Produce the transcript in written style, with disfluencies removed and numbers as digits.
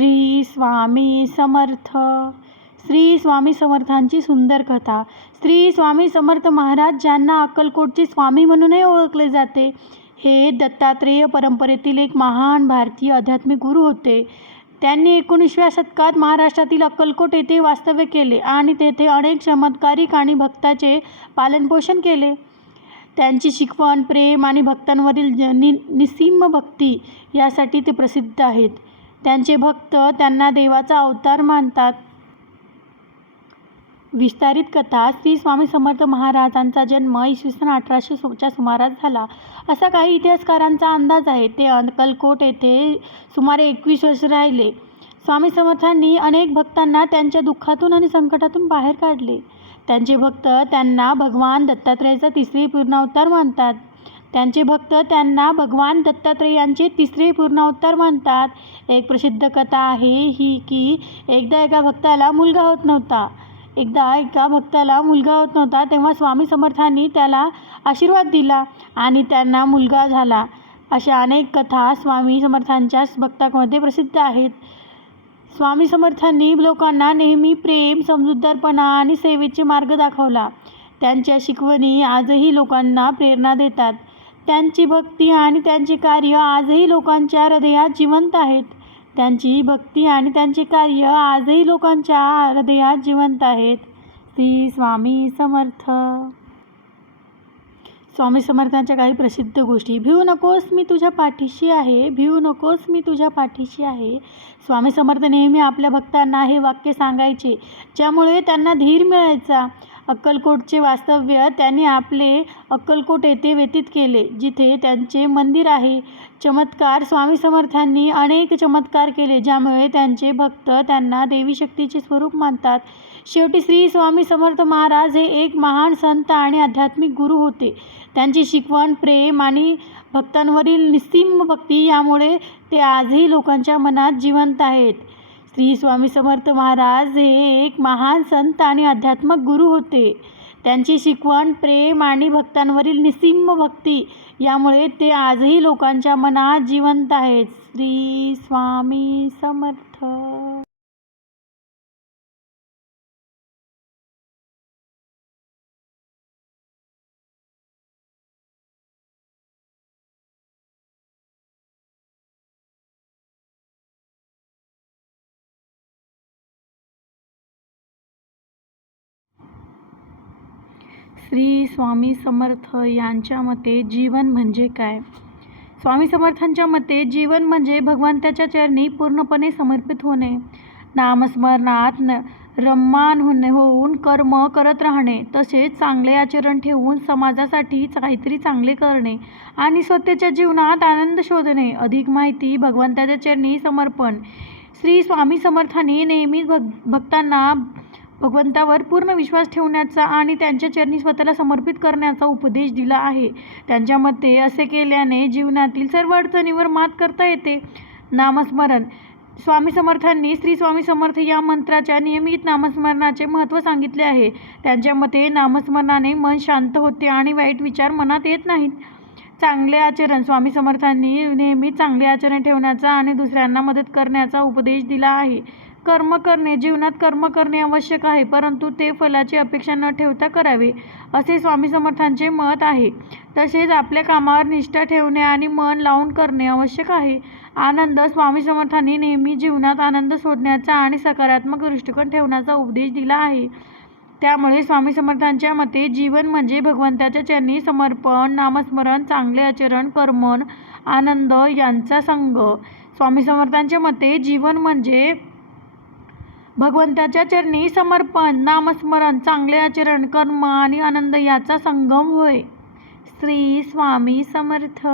श्री स्वामी समर्थ. श्री स्वामी समर्थांची सुंदर कथा. श्री स्वामी समर्थ महाराज, ज्यांना अक्कलकोटचे स्वामी म्हणूनही ओळखले जाते, हे दत्तात्रेय परंपरेतील एक महान भारतीय आध्यात्मिक गुरु होते. त्यांनी 19व्या शतकात महाराष्ट्रातील अक्कलकोट येथे वास्तव्य केले आणि तेथे अनेक चमत्कारिक आणि भक्ताचे पालनपोषण केले. त्यांची शिकवण, प्रेम आणि भक्तांवरील निस्सीम भक्ती यासाठी ते प्रसिद्ध आहेत. त्यांचे भक्त त्यांना देवाचा अवतार मानतात. विस्तारित कथा. श्री स्वामी समर्थ महाराजांचा जन्म इसवी सन 1800च्या सुमारास झाला, असा काही इतिहासकारांचा अंदाज आहे. ते अक्कलकोट येथे सुमारे 21 वर्ष राहिले. स्वामी समर्थांनी अनेक भक्तांना त्यांच्या दुःखातून आणि संकटातून बाहेर काढले. त्यांचे भक्त त्यांना भगवान दत्तात्रेयाचा तिसरे पूर्णावतार मानतात. एक प्रसिद्ध कथा आहे ही की एकदा एका भक्ताला मुलगा होत नव्हता. तेव्हा स्वामी समर्थांनी त्याला आशीर्वाद दिला आणि त्यांना मुलगा झाला. अशा अनेक कथा स्वामी समर्थांच्या भक्तांमध्ये प्रसिद्ध आहेत. स्वामी समर्थांनी लोकांना नेहमी प्रेम, समजूतदारपणा आणि सेवेचे मार्ग दाखवला. त्यांच्या शिकवणी आजही लोकांना प्रेरणा देतात. त्यांची भक्ती आणि त्यांचे कार्य आजही लोकांच्या हृदयात जिवंत आहेत. श्री स्वामी समर्थ. स्वामी समर्थांच्या काही प्रसिद्ध गोष्टी. भिवू नकोस, मी तुझ्या पाठीशी आहे. स्वामी समर्थ नेहमी आपल्या भक्तांना हे वाक्य सांगायचे, ज्यामुळे त्यांना धीर मिळायचा. अक्कलकोटचे वास्तव्य त्यांनी आपले अक्कलकोट येथे व्यतीत केले, जिथे त्यांचे मंदिर आहे. चमत्कार. स्वामी समर्थांनी अनेक चमत्कार केले, ज्यामुळे त्यांचे भक्त त्यांना देवी शक्तीचे स्वरूप मानतात. शेवटी श्री स्वामी समर्थ महाराज हे एक महान संत आणि आध्यात्मिक गुरु होते. त्यांची शिकवण, प्रेम आणि भक्तांवरील निस्सीम भक्ती यामुळे ते आजही लोकांच्या मनात जिवंत आहेत. श्री स्वामी समर्थ महाराज हे एक महान संत आणि आध्यात्मिक गुरु होते. त्यांची शिकवण, प्रेम आणि भक्तांवरील निस्सीम भक्ती यामुळे ते आजही लोकांच्या मनात जिवंत आहेत. श्री स्वामी समर्थ. श्री स्वामी समर्थ यांच्या मते जीवन म्हणजे काय? स्वामी समर्थांच्या मते जीवन म्हणजे भगवंताच्या चरणी पूर्णपणे समर्पित होणे, नामस्मरणात रममाण होऊन कर्म करत राहणे, तसेच चांगले आचरण ठेवून समाजासाठी काहीतरी चांगले करणे आणि स्वतःच्या जीवनात आनंद शोधणे. अधिक माहिती. भगवंताच्या चरणी समर्पण. श्री स्वामी समर्थांनी नेहमीच भक्तांना भगवंतावर पूर्ण विश्वास ठेवण्याचा आणि त्यांच्या चरणी स्वतःला समर्पित करण्याचा उपदेश दिला आहे. त्यांच्या मते असे केल्याने जीवनातील सर्व अडचणींवर मात करता येते. नामस्मरण. स्वामी समर्थांनी श्री स्वामी समर्थ या मंत्राच्या नियमित नामस्मरणाचे महत्त्व सांगितले आहे. त्यांच्या मते नामस्मरणाने मन शांत होते आणि वाईट विचार मनात येत नाहीत. चांगले आचरण. स्वामी समर्थांनी नेहमी चांगले आचरण ठेवण्याचा आणि दुसऱ्यांना मदत करण्याचा उपदेश दिला आहे. कर्म करणे. जीवनात कर्म करणे आवश्यक आहे, परंतु ते फलाची अपेक्षा न ठेवता करावे, असे स्वामी समर्थांचे मत आहे. तसेच आपल्या कामावर निष्ठा ठेवणे आणि मन लावून करणे आवश्यक आहे. आनंद. स्वामी समर्थांनी नेहमी जीवनात आनंद शोधण्याचा आणि सकारात्मक दृष्टिकोन ठेवण्याचा उपदेश दिला आहे. त्यामुळे स्वामी समर्थांच्या मते जीवन म्हणजे भगवंताच्या चरणी समर्पण, नामस्मरण, चांगले आचरण, कर्म, आनंद यांचा संग. स्वामी समर्थांच्या मते जीवन म्हणजे भगवंताच्या चरणी समर्पण, नामस्मरण, चांगले आचरण, कर्म आणि आनंद याचा संगम होय. श्री स्वामी समर्थ.